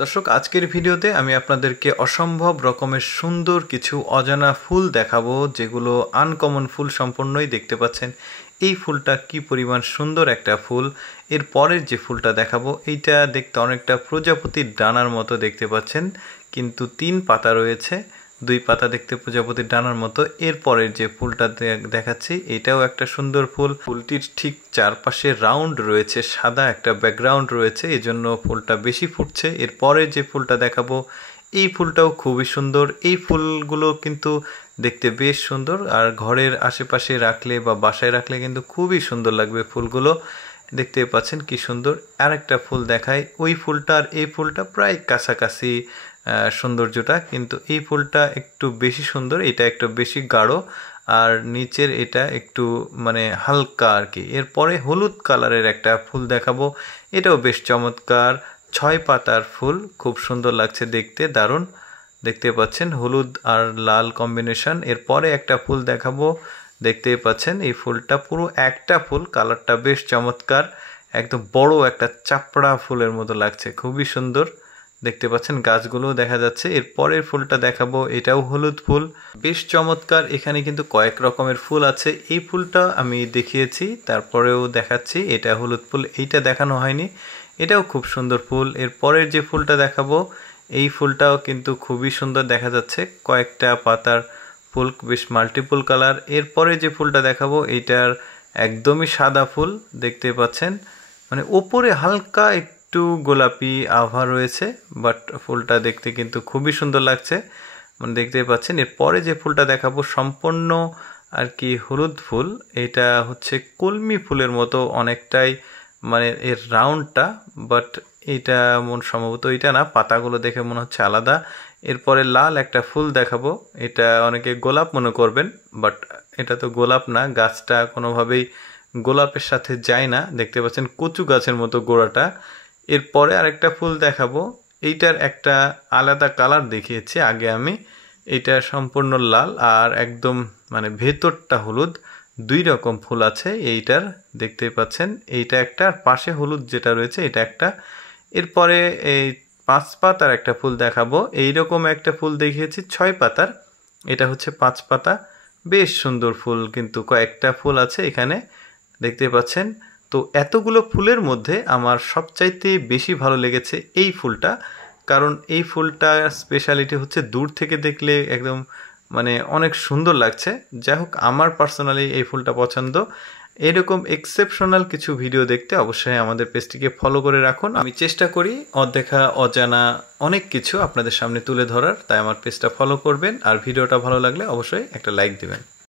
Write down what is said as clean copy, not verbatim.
দর্শক আজকের ভিডিওতে আমি আপনাদেরকে অসম্ভব রকমের সুন্দর কিছু অজানা ফুল দেখাবো, যেগুলো আনকমন ফুল সম্পূর্ণই। দেখতে পাচ্ছেন এই ফুলটা কি পরিমাণ সুন্দর একটা ফুল। এর পরের যে ফুলটা দেখাবো এইটা দেখতে অনেকটা প্রজাপতির ডানার মতো দেখতে পাচ্ছেন, কিন্তু 3 পাতা রয়েছে, 2 পাতা দেখতে প্রজাপতির ডানার মতো। এরপরের যে ফুলটা দেখাচ্ছি এটাও একটা সুন্দর ফুল। ফুলটির ঠিক চারপাশে রাউন্ড রয়েছে, সাদা একটা ব্যাকগ্রাউন্ড রয়েছে, এজন্য ফুলটা বেশি ফুটছে। এরপরে যে ফুলটা দেখাবো এই ফুলটাও খুবই সুন্দর। এই ফুলগুলো কিন্তু দেখতে বেশ সুন্দর, আর ঘরের আশেপাশে রাখলে বা বাসায় রাখলে কিন্তু খুবই সুন্দর লাগবে ফুলগুলো। দেখতে পাচ্ছেন কি সুন্দর। আরেকটা ফুল দেখাই, ওই ফুলটা আর এই ফুলটা প্রায় কাছাকাছি সৌন্দর্যটা, কিন্তু এই ফুলটা একটু বেশি সুন্দর, এটা একটু বেশি গাঢ়, আর নিচের এটা একটু মানে হালকা আর কি। এরপরে হলুদ কালারের একটা ফুল দেখাবো, এটাও বেশ চমৎকার, 6 পাতার ফুল, খুব সুন্দর লাগছে দেখতে, দারুণ। দেখতে পাচ্ছেন হলুদ আর লাল কম্বিনেশন। এরপরে একটা ফুল দেখাবো, দেখতে পাচ্ছেন এই ফুলটা পুরো একটা ফুল, কালারটা বেশ চমৎকার, একদম বড় একটা চাপড়া ফুলের মতো লাগছে, খুবই সুন্দর। দেখতে পাচ্ছেন গাছগুলো দেখা যাচ্ছে। এর পরের ফুলটা দেখাবো, এটাও হলুদ ফুল, বেশ চমৎকার। এখানে কিন্তু কয়েক রকমের ফুল আছে, এই ফুলটা আমি দেখিয়েছি তারপরেও দেখাচ্ছি, এটা হলুদ ফুল, এইটা দেখানো হয়নি, এটাও খুব সুন্দর ফুল। এর পরের যে ফুলটা দেখাবো এই ফুলটাও কিন্তু খুবই সুন্দর দেখা যাচ্ছে, কয়েকটা পাতার ফুল, বেশ মাল্টিপল কালার। এরপরে যে ফুলটা দেখাবো এইটার একদমই সাদা ফুল, দেখতে পাচ্ছেন মানে ওপরে হালকা একটু গোলাপি আভা রয়েছে, বাট ফুলটা দেখতে কিন্তু খুবই সুন্দর লাগছে, মানে দেখতে পাচ্ছেন। এরপরে যে ফুলটা দেখাবো সম্পূর্ণ আর কি হলুদ ফুল, এটা হচ্ছে কলমি ফুলের মতো অনেকটাই, মানে এর রাউন্ডটা, বাট এটা সম্ভবত এটা না, পাতাগুলো দেখে মনে হচ্ছে আলাদা। এরপরে লাল একটা ফুল দেখাবো, এটা অনেকে গোলাপ মনে করবেন, বাট এটা তো গোলাপ না, গাছটা কোনোভাবেই গোলাপের সাথে যায় না, দেখতে পাচ্ছেন কচু গাছের মতো গোড়াটা। এরপরে আরেকটা ফুল দেখাবো, এইটার একটা আলাদা কালার দেখিয়েছি আগে আমি, এইটা সম্পূর্ণ লাল আর একদম মানে ভেতরটা হলুদ, 2 রকম ফুল আছে এইটার, দেখতে পাচ্ছেন এইটা একটা, আর পাশে হলুদ যেটা রয়েছে এটা একটা। এরপরে এই 5 পাতার একটা ফুল দেখাবো, এইরকম একটা ফুল দেখিয়েছি 6 পাতার, এটা হচ্ছে 5 পাতা, বেশ সুন্দর ফুল, কিন্তু কয়েকটা ফুল আছে এখানে দেখতে পাচ্ছেন। তো এতগুলো ফুলের মধ্যে আমার সবচাইতে বেশি ভালো লেগেছে এই ফুলটা, কারণ এই ফুলটার স্পেশালিটি হচ্ছে দূর থেকে দেখলে একদম মানে অনেক সুন্দর লাগছে। যাই হোক, আমার পার্সোনালি এই ফুলটা পছন্দ। এরকম এক্সেপশনাল কিছু ভিডিও দেখতে অবশ্যই আমাদের পেজটিকে ফলো করে রাখুন। আমি চেষ্টা করি অদেখা অজানা অনেক কিছু আপনাদের সামনে তুলে ধরার, তাই আমার পেজটা ফলো করবেন, আর ভিডিওটা ভালো লাগলে অবশ্যই একটা লাইক দিবেন।